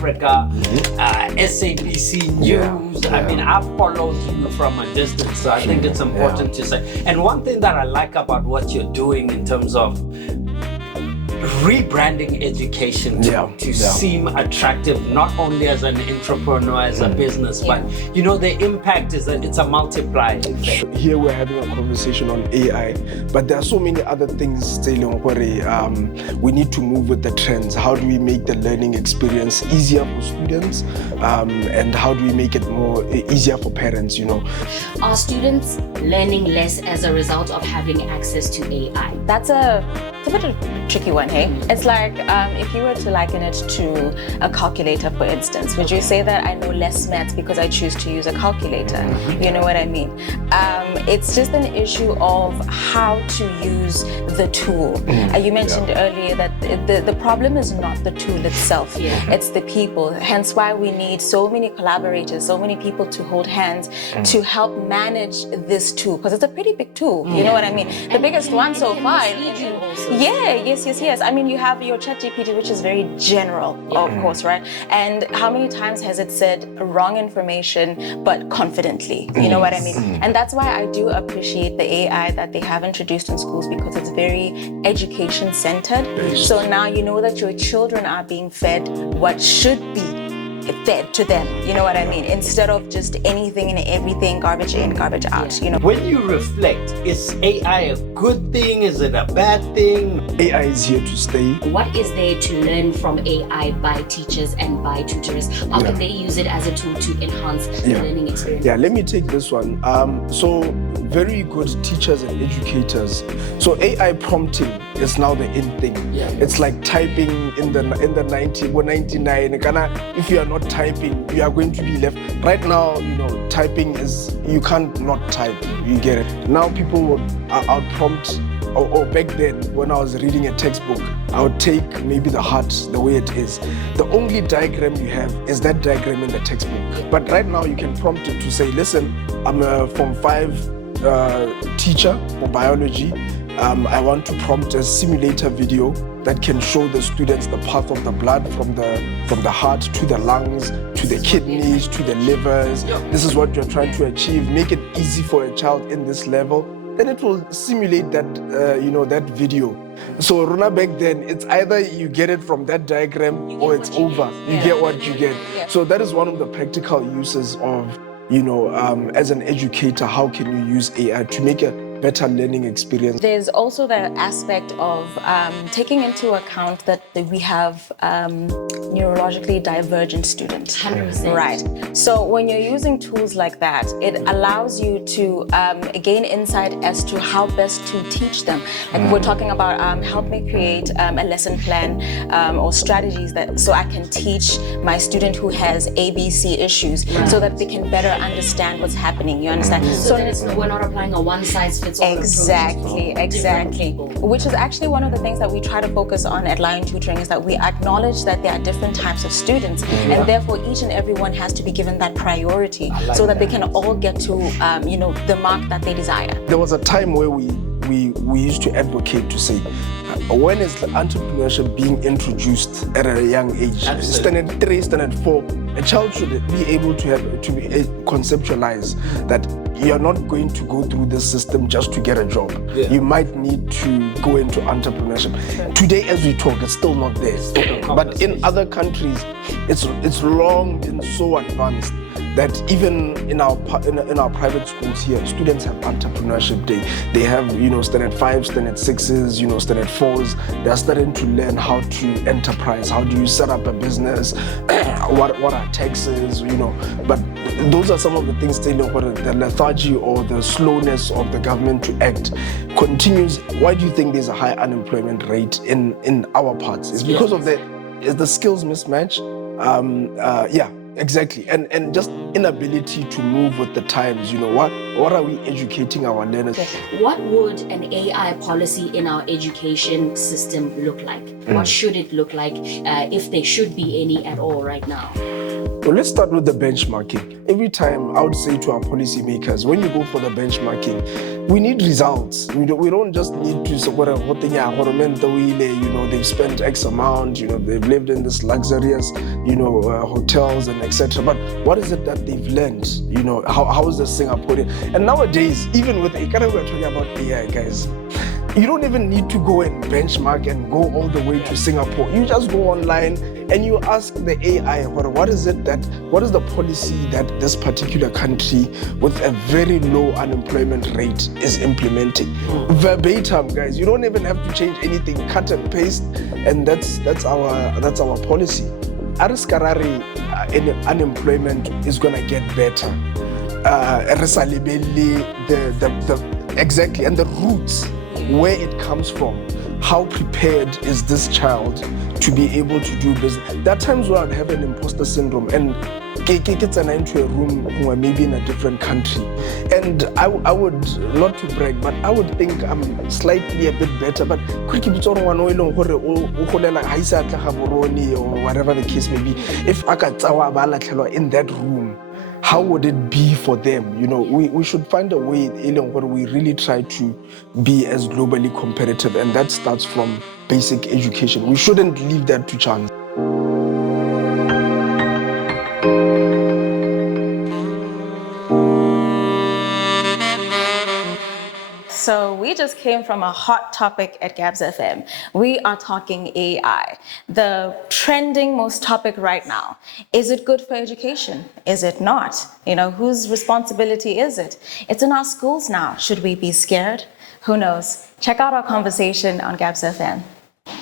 Africa, SABC News. I mean, I've followed you from a distance, so I think it's important to say. And one thing that I like about what you're doing in terms of rebranding education to seem attractive, not only as an entrepreneur, as a business, but you know, the impact is that it's a multiplier effect. Here we're having a conversation on AI, but there are so many other things we need to move with the trends. How do we make the learning experience easier for students, and how do we make it more easier for parents, you know? Are students learning less as a result of having access to AI? That's a bit of a tricky one, hey? It's like, if you were to liken it to a calculator, for instance, would you say that I know less maths because I choose to use a calculator? You know what I mean? It's just an issue of how to use the tool. You mentioned earlier that the problem is not the tool itself, it's the people. Hence why we need so many collaborators, so many people to hold hands to help manage this tool, because it's a pretty big tool, you know what I mean? The biggest one so far. Yes. I mean, you have your ChatGPT, which is very general, of course, right? And how many times has it said wrong information, but confidently? You know what I mean? And that's why I do appreciate the AI that they have introduced in schools, because it's very education-centered. So now you know that your children are being fed what should be fed to them, you know what I mean? Instead of just anything and everything, garbage in, garbage out, you know. When you reflect, is AI a good thing? Is it a bad thing? AI is here to stay. What is there to learn from AI by teachers and by tutors? How can they use it as a tool to enhance the learning experience? Yeah, let me take this one. So very good teachers and educators. So AI prompting is now the in thing. It's like typing in the 99. If you are not typing, you are going to be left. Right now, you know, typing is, you can't not type, you get it. Now people would prompt, or back then when I was reading a textbook, I would take maybe the heart the way it is. The only diagram you have is that diagram in the textbook. But right now you can prompt it to say, listen, I'm a Form 5 teacher for biology. I want to prompt a simulator video that can show the students the path of the blood from the heart to the lungs, to the kidneys, to the livers. This is what you're trying to achieve. Make it easy for a child in this level. Then it will simulate that, that video. So Runa, back then, it's either you get it from that diagram or it's over. You get what you get. So that is one of the practical uses of, as an educator, how can you use AI to make a better learning experience? There's also the aspect of taking into account that we have neurologically divergent students. 100%. Right. So when you're using tools like that, it allows you to gain insight as to how best to teach them. Like we're talking about help me create a lesson plan or strategies so I can teach my student who has ABC issues so that they can better understand what's happening. You understand? So then we're not applying a one-size-fits-all Exactly. Which is actually one of the things that we try to focus on at Lion Tutoring, is that we acknowledge that there are different types of students, and therefore each and every one has to be given that priority so that they can all get to the mark that they desire. There was a time where we used to advocate to say, when is the entrepreneurship being introduced at a young age? Standard 3, standard 4, a child should be able to conceptualize that you're not going to go through this system just to get a job. You might need to go into entrepreneurship. Today, as we talk, it's still not there. But in other countries, it's long been so advanced that even in our private schools here, students have entrepreneurship day. They have standard 5, standard 6s, standard 4s. They're starting to learn how to enterprise. How do you set up a business? What are taxes? But those are some of the things the lethargy or the slowness of the government to act continues. Why do you think there's a high unemployment rate in our parts? It's because of the skills mismatch. Exactly, and just inability to move with the times. What are we educating our learners? What would an AI policy in our education system look like? What should it look like, if there should be any at all right now? Well, let's start with the benchmarking. Every time I would say to our policymakers, when you go for the benchmarking, we need results. We don't just need to support a they've spent X amount, they've lived in this luxurious, hotels and etc. But what is it that they've learned? How is this Singaporean? And nowadays, even with we're talking about AI, guys, you don't even need to go and benchmark and go all the way to Singapore. You just go online and you ask the AI, what is the policy that this particular country with a very low unemployment rate is implementing? Verbatim, guys. You don't even have to change anything. Cut and paste, and that's our policy. Ariskarari, unemployment is gonna get better. Exactly, and the roots, where it comes from, how prepared is this child to be able to do business. There are times where I'd have an imposter syndrome and get into a room or maybe in a different country, and I would, not to brag, but I would think I'm slightly a bit better, but or whatever the case may be, if I got in that room, how would it be for them? We should find a way where we really try to be as globally competitive, and that starts from basic education. We shouldn't leave that to chance. So we just came from a hot topic at GabzFM. We are talking AI, the trending most topic right now. Is it good for education? Is it not? Whose responsibility is it? It's in our schools now. Should we be scared? Who knows? Check out our conversation on GabzFM.